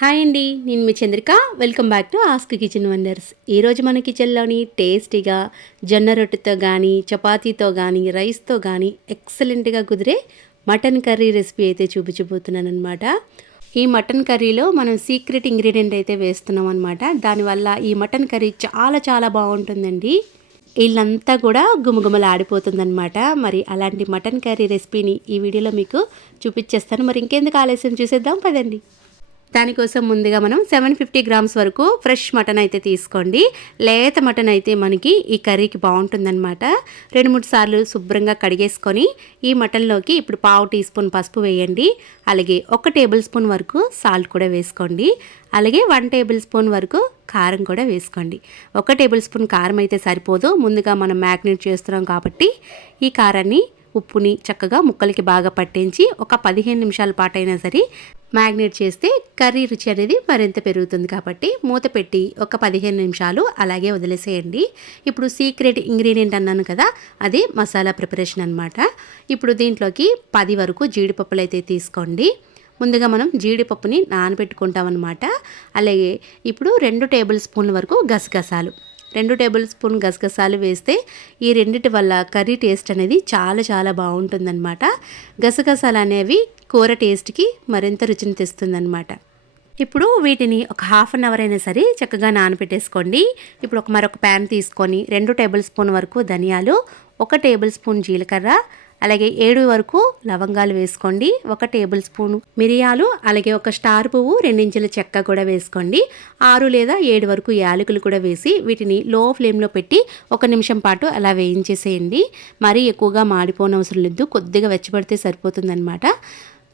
Hi అండి నేను మీ Chandrika. Welcome back to ask kitchen wonders ఈరోజు మన కిచెన్లోని టేస్టీగా జొన్న రొట్టెతో కానీ చపాతీతో కానీ రైస్తో కానీ ఎక్సలెంట్గా కుదిరే మటన్ కర్రీ రెసిపీ అయితే చూపించబోతున్నాను అనమాట ఈ మటన్ కర్రీలో మనం సీక్రెట్ ఇంగ్రీడియంట్ అయితే వేస్తున్నాం అనమాట దానివల్ల ఈ మటన్ కర్రీ చాలా చాలా బాగుంటుందండి. వీళ్ళంతా కూడా గుమగుమలు ఆడిపోతుందన్నమాట మరి అలాంటి మటన్ కర్రీ రెసిపీని ఈ వీడియోలో మీకు చూపించేస్తాను. మరి ఇంకెందుకు ఆలస్యం? చూసేద్దాం పదండి. దానికోసం ముందుగా మనం సెవెన్ ఫిఫ్టీ గ్రామ్స్ వరకు ఫ్రెష్ మటన్ అయితే తీసుకోండి. లేత మటన్ అయితే మనకి ఈ కర్రీకి బాగుంటుందన్నమాట. రెండు మూడు సార్లు శుభ్రంగా కడిగేసుకొని ఈ మటన్లోకి ఇప్పుడు పావు టీ స్పూన్ పసుపు వేయండి. అలాగే ఒక టేబుల్ స్పూన్ వరకు సాల్ట్ కూడా వేసుకోండి. అలాగే వన్ టేబుల్ స్పూన్ వరకు కారం కూడా వేసుకోండి. ఒక టేబుల్ స్పూన్ కారం అయితే సరిపోదు. ముందుగా మనం మ్యాగ్నేట్ చేస్తున్నాం కాబట్టి ఈ కారాన్ని ఉప్పుని చక్కగా ముక్కలకి బాగా పట్టించి ఒక పదిహేను నిమిషాల పాటు అయినా సరే మ్యాగ్నేట్ చేస్తే కర్రీ రుచి అనేది మరింత పెరుగుతుంది కాబట్టి మూత పెట్టి ఒక పదిహేను నిమిషాలు అలాగే వదిలేసేయండి. ఇప్పుడు సీక్రెట్ ఇంగ్రీడియంట్ అన్నాను కదా అదే మసాలా ప్రిపరేషన్ అనమాట ఇప్పుడు దీంట్లోకి పది వరకు జీడిపప్పులు అయితే తీసుకోండి. ముందుగా మనం జీడిపప్పుని నానబెట్టుకుంటాం అనమాట అలాగే ఇప్పుడు రెండు టేబుల్ స్పూన్ల వరకు గసగసాలు. రెండు టేబుల్ స్పూన్ గసగసాలు వేస్తే ఈ రెండిటి వల్ల కర్రీ టేస్ట్ అనేది చాలా చాలా బాగుంటుందన్నమాట. గసగసాలు అనేవి కూర టేస్ట్కి మరింత రుచిని తెస్తుందన్నమాట. ఇప్పుడు వీటిని ఒక హాఫ్ అన్ అవర్ అయినా సరే చక్కగా నానబెట్టేసుకోండి. ఇప్పుడు ఒక మరొక ప్యాన్ తీసుకొని రెండు టేబుల్ స్పూన్ వరకు ధనియాలు ఒక టేబుల్ స్పూన్ జీలకర్ర అలాగే ఏడు వరకు లవంగాలు వేసుకోండి. ఒక టేబుల్ స్పూన్ మిరియాలు అలాగే ఒక స్టార్ పువ్వు రెండించుల చెక్క కూడా వేసుకోండి. ఆరు లేదా ఏడు వరకు యాలకులు కూడా వేసి వీటిని లో ఫ్లేమ్లో పెట్టి ఒక నిమిషం పాటు అలా వేయించేసేయండి. మరీ ఎక్కువగా మాడిపోనవసరం లేదు. కొద్దిగా వెచ్చబడితే సరిపోతుందన్నమాట.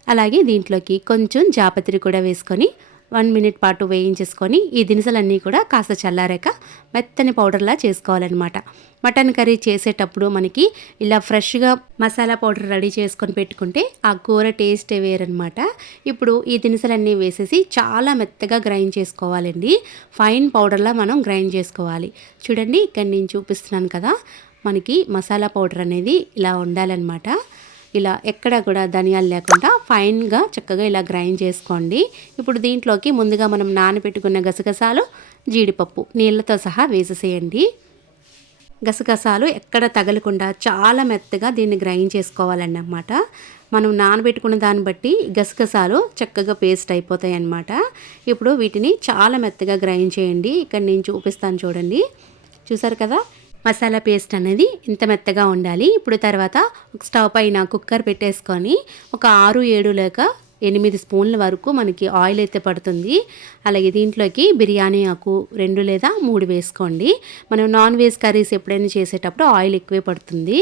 అలాగే దీంట్లోకి కొంచెం జాపత్రి కూడా వేసుకొని వన్ మినిట్ పాటు వేయించేసుకొని ఈ దినుసులన్నీ కూడా కాస్త చల్లారాక మెత్తని పౌడర్లా చేసుకోవాలన్నమాట. మటన్ కర్రీ చేసేటప్పుడు మనకి ఇలా ఫ్రెష్గా మసాలా పౌడర్ రెడీ చేసుకొని పెట్టుకుంటే ఆ కూర టేస్ట్ వేరనమాట ఇప్పుడు ఈ దినుసులన్నీ వేసేసి చాలా మెత్తగా గ్రైండ్ చేసుకోవాలండి. ఫైన్ పౌడర్లా మనం గ్రైండ్ చేసుకోవాలి. చూడండి ఇక్కడ నేను చూపిస్తున్నాను కదా మనకి మసాలా పౌడర్ అనేది ఇలా ఉండాలన్నమాట. ఇలా ఎక్కడ కూడా ధనియాలు లేకుండా ఫైన్గా చక్కగా ఇలా గ్రైండ్ చేసుకోండి. ఇప్పుడు దీంట్లోకి ముందుగా మనం నానబెట్టుకున్న గసగసాలు జీడిపప్పు నీళ్ళతో సహా వేసేసేయండి. గసగసాలు ఎక్కడ తగలకుండా చాలా మెత్తగా దీన్ని గ్రైండ్ చేసుకోవాలండి అన్నమాట మనం నానబెట్టుకున్న దాన్ని బట్టి గసగసాలు చక్కగా పేస్ట్ అయిపోతాయి అన్నమాట ఇప్పుడు వీటిని చాలా మెత్తగా గ్రైండ్ చేయండి. ఇక్కడ నేను చూపిస్తాను చూడండి. చూసారు కదా? మసాలా పేస్ట్ అనేది ఇంత మెత్తగా ఉండాలి. ఇప్పుడు తర్వాత స్టవ్ పైన కుక్కర్ పెట్టేసుకొని ఒక ఆరు ఏడు లేక ఎనిమిది స్పూన్ల వరకు మనకి ఆయిల్ అయితే పడుతుంది. అలాగే దీంట్లోకి బిర్యానీ ఆకు రెండు లేదా మూడు వేసుకోండి. మనం నాన్ వెజ్ కర్రీస్ ఎప్పుడైనా చేసేటప్పుడు ఆయిల్ ఎక్కువే పడుతుంది.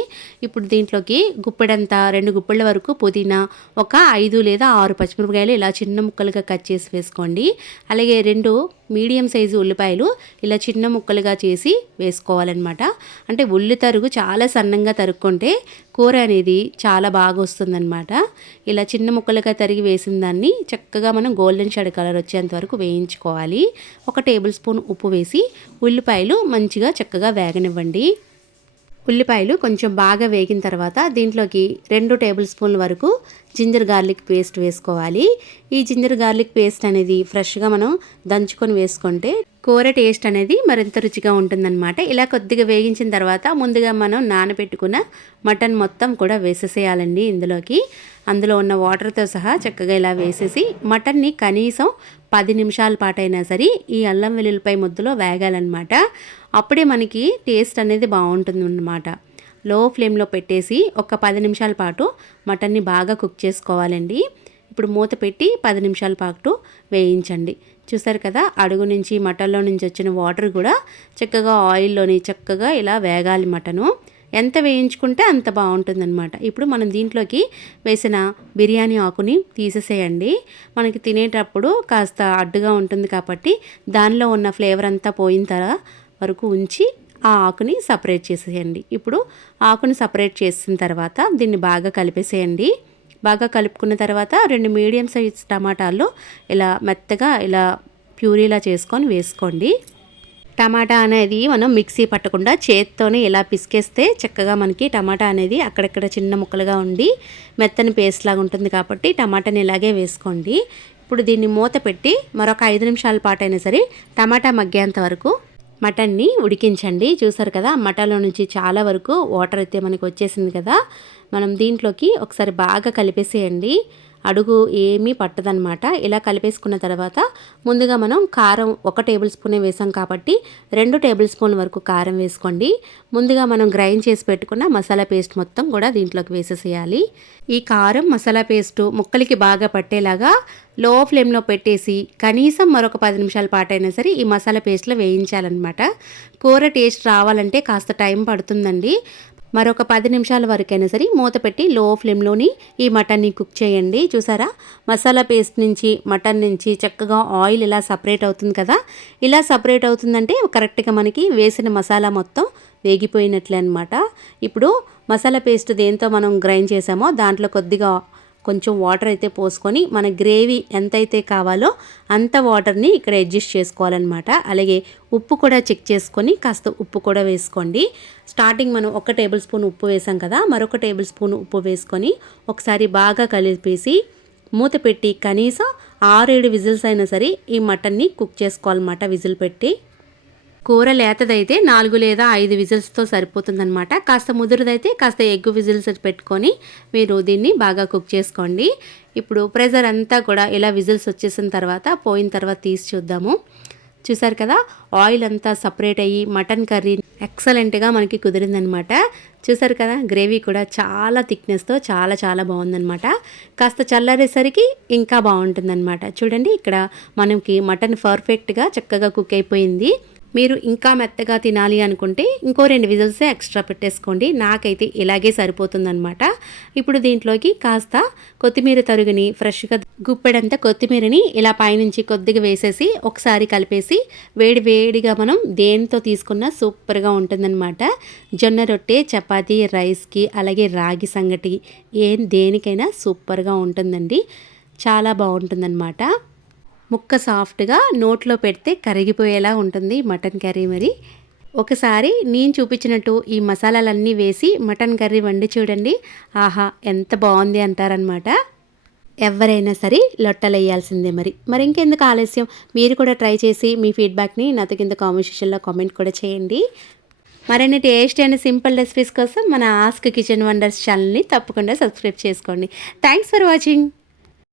ఇప్పుడు దీంట్లోకి గుప్పెడంత రెండు గుప్పెళ్ళ వరకు పుదీనా ఒక ఐదు లేదా ఆరు పచ్చిమిరపకాయలు ఇలా చిన్న ముక్కలుగా కట్ చేసి వేసుకోండి. అలాగే రెండు మీడియం సైజు ఉల్లిపాయలు ఇలా చిన్న ముక్కలుగా చేసి వేసుకోవాలన్నమాట. అంటే ఉల్లి తరుగు చాలా సన్నంగా తరుక్కుంటే కూర అనేది చాలా బాగా వస్తుందన్నమాట. ఇలా చిన్న ముక్కలుగా తరిగి వేసిన దాన్ని చక్కగా మనం గోల్డెన్ షెడ్ కలర్ వచ్చేంత వరకు వేయించుకోవాలి. ఒక టేబుల్ స్పూన్ ఉప్పు వేసి ఉల్లిపాయలు మంచిగా చక్కగా వేగనివ్వండి. ఉల్లిపాయలు కొంచెం బాగా వేగిన తర్వాత దీంట్లోకి రెండు టేబుల్ స్పూన్ల వరకు జింజర్ గార్లిక్ పేస్ట్ వేసుకోవాలి. ఈ జింజర్ గార్లిక్ పేస్ట్ అనేది ఫ్రెష్గా మనం దంచుకొని వేసుకుంటే కూర టేస్ట్ అనేది మరింత రుచిగా ఉంటుందన్నమాట. ఇలా కొద్దిగా వేగించిన తర్వాత ముందుగా మనం నానబెట్టుకున్న మటన్ మొత్తం కూడా వేసేసేయాలండి ఇందులోకి. అందులో ఉన్న వాటర్తో సహా చక్కగా ఇలా వేసేసి మటన్ని కనీసం పది నిమిషాల పాటైనా సరే ఈ అల్లం వెల్లుల్లిపై ముద్దలో వేగాలన్నమాట. అప్పుడే మనకి టేస్ట్ అనేది బాగుంటుంది అన్నమాట లో ఫ్లేమ్లో పెట్టేసి ఒక పది నిమిషాల పాటు మటన్ని బాగా కుక్ చేసుకోవాలండి. ఇప్పుడు మూత పెట్టి పది నిమిషాల పాటు వేయించండి. చూసారు కదా అడుగు నుంచి మటన్లో నుంచి వచ్చిన వాటర్ కూడా చక్కగా ఆయిల్లోని చక్కగా ఇలా వేగాలి మటను. ఎంత వేయించుకుంటే అంత బాగుంటుందన్నమాట. ఇప్పుడు మనం దీంట్లోకి వేసిన బిర్యానీ ఆకుని తీసేసేయండి. మనకి తినేటప్పుడు కాస్త అడ్డుగా ఉంటుంది కాబట్టి దానిలో ఉన్న ఫ్లేవర్ అంతా పోయిన తర్వాత వరకు ఉంచి ఆ ఆకుని సపరేట్ చేసేయండి ఇప్పుడు ఆకుని సపరేట్ చేసిన తర్వాత దీన్ని బాగా కలిపేసేయండి. బాగా కలుపుకున్న తర్వాత రెండు మీడియం సైజ్ టమాటాలు ఇలా మెత్తగా ఇలా ప్యూరీలా చేసుకొని వేసుకోండి. టమాటా అనేది మనం మిక్సీ పట్టకుండా చేత్తోనే ఇలా పిసికేస్తే చక్కగా మనకి టమాటా అనేది అక్కడక్కడ చిన్న ముక్కలుగా ఉండి మెత్తని పేస్ట్ లాగా ఉంటుంది కాబట్టి టమాటాని ఇలాగే వేసుకోండి. ఇప్పుడు దీన్ని మూత పెట్టి మరొక ఐదు నిమిషాల పాటు అయినా సరే టమాటా మగ్గేంత వరకు మటన్ని ఉడికించండి. చూసారు కదా మటన్లో నుంచి చాలా వరకు వాటర్ అయితే మనకి వచ్చేసింది కదా. మనం దీంట్లోకి ఒకసారి బాగా కలిపేసేయండి. అడుగు ఏమీ పట్టదనమాట ఇలా కలిపేసుకున్న తర్వాత ముందుగా మనం కారం ఒక టేబుల్ స్పూనే వేసాం కాబట్టి రెండు టేబుల్ స్పూన్ వరకు కారం వేసుకోండి. ముందుగా మనం గ్రైండ్ చేసి పెట్టుకున్న మసాలా పేస్ట్ మొత్తం కూడా దీంట్లోకి వేసేసేయాలి. ఈ కారం మసాలా పేస్టు ముక్కలకి బాగా పట్టేలాగా లో ఫ్లేమ్లో పెట్టేసి కనీసం మరొక పది నిమిషాల పాటు అయినా సరే ఈ మసాలా పేస్ట్లో వేయించాలన్నమాట. కూర టేస్ట్ రావాలంటే కాస్త టైం పడుతుందండి. మరొక పది నిమిషాల వరకైనా సరే మూత పెట్టి లో ఫ్లేమ్లోని ఈ మటన్ని కుక్ చేయండి. చూసారా? మసాలా పేస్ట్ నుంచి మటన్ నుంచి చక్కగా ఆయిల్ ఇలా సపరేట్ అవుతుంది కదా? ఇలా సపరేట్ అవుతుందంటే కరెక్ట్గా మనకి వేసిన మసాలా మొత్తం వేగిపోయినట్లే అనమాట ఇప్పుడు మసాలా పేస్ట్ దేంతో మనం గ్రైండ్ చేసామో దాంట్లో కొద్దిగా కొంచెం వాటర్ అయితే పోసుకొని మన గ్రేవీ ఎంతైతే కావాలో అంత వాటర్ని ఇక్కడ అడ్జస్ట్ చేసుకోవాలన్నమాట. అలాగే ఉప్పు కూడా చెక్ చేసుకొని కాస్త ఉప్పు కూడా వేసుకోండి. స్టార్టింగ్ మనం ఒక టేబుల్ స్పూన్ ఉప్పు వేసాం కదా మరొక టేబుల్ స్పూన్ ఉప్పు వేసుకొని ఒకసారి బాగా కలిపేసి మూత పెట్టి కనీసం ఆరేడు విజిల్స్ అయినా సరే ఈ మటన్ని కుక్ చేసుకోవాలన్నమాట విజిల్ పెట్టి. కూర లేతదైతే నాలుగు లేదా ఐదు విజిల్స్తో సరిపోతుందనమాట కాస్త ముదురుదైతే కాస్త ఎగ్ విజిల్స్ పెట్టుకొని మీరు దీన్ని బాగా కుక్ చేసుకోండి. ఇప్పుడు ప్రెజర్ అంతా కూడా ఇలా విజిల్స్ వచ్చేసిన తర్వాత పోయిన తర్వాత తీసి చూద్దాము. చూసారు కదా ఆయిల్ అంతా సపరేట్ అయ్యి మటన్ కర్రీ ఎక్సలెంట్గా మనకి కుదిరిందనమాట చూసారు కదా గ్రేవీ కూడా చాలా థిక్నెస్తో చాలా చాలా బాగుందనమాట కాస్త చల్లారేసరికి ఇంకా బాగుంటుందన్నమాట. చూడండి ఇక్కడ మనకి మటన్ పర్ఫెక్ట్గా చక్కగా కుక్ అయిపోయింది. మీరు ఇంకా మెత్తగా తినాలి అనుకుంటే ఇంకో రెండు విజిల్స్ ఎక్స్ట్రా పెట్టేసుకోండి. నాకైతే ఇలాగే సరిపోతుందనమాట ఇప్పుడు దీంట్లోకి కాస్త కొత్తిమీర తరుగుని ఫ్రెష్గా గుప్పెడంత కొత్తిమీరని ఇలా పైనుంచి కొద్దిగా వేసేసి ఒకసారి కలిపేసి వేడి వేడిగా మనం దేనితో తీసుకున్న సూపర్గా ఉంటుందన్నమాట. జొన్న రొట్టె చపాతీ రైస్కి అలాగే రాగి సంగటి ఏం దేనికైనా సూపర్గా ఉంటుందండి. చాలా బాగుంటుందన్నమాట. ముక్క సాఫ్ట్గా నోట్లో పెడితే కరిగిపోయేలా ఉంటుంది మటన్ కర్రీ మరి. ఒకసారి నేను చూపించినట్టు ఈ మసాలాలన్నీ వేసి మటన్ కర్రీ వండి చూడండి. ఆహా ఎంత బాగుంది అంటారనమాట ఎవరైనా సరే లొట్టలేయాల్సిందే మరి. మరి ఇంకెందుకు ఆలస్యం? మీరు కూడా ట్రై చేసి మీ ఫీడ్బ్యాక్ని నాతో కింద కామెంట్ సెక్షన్లో కామెంట్ కూడా చేయండి. మరిన్ని టేస్ట్ అండ్ సింపుల్ రెసిపీస్ కోసం మన ఆస్క్ కిచెన్ వండర్స్ ఛానల్ని తప్పకుండా సబ్స్క్రైబ్ చేసుకోండి. Thanks for watching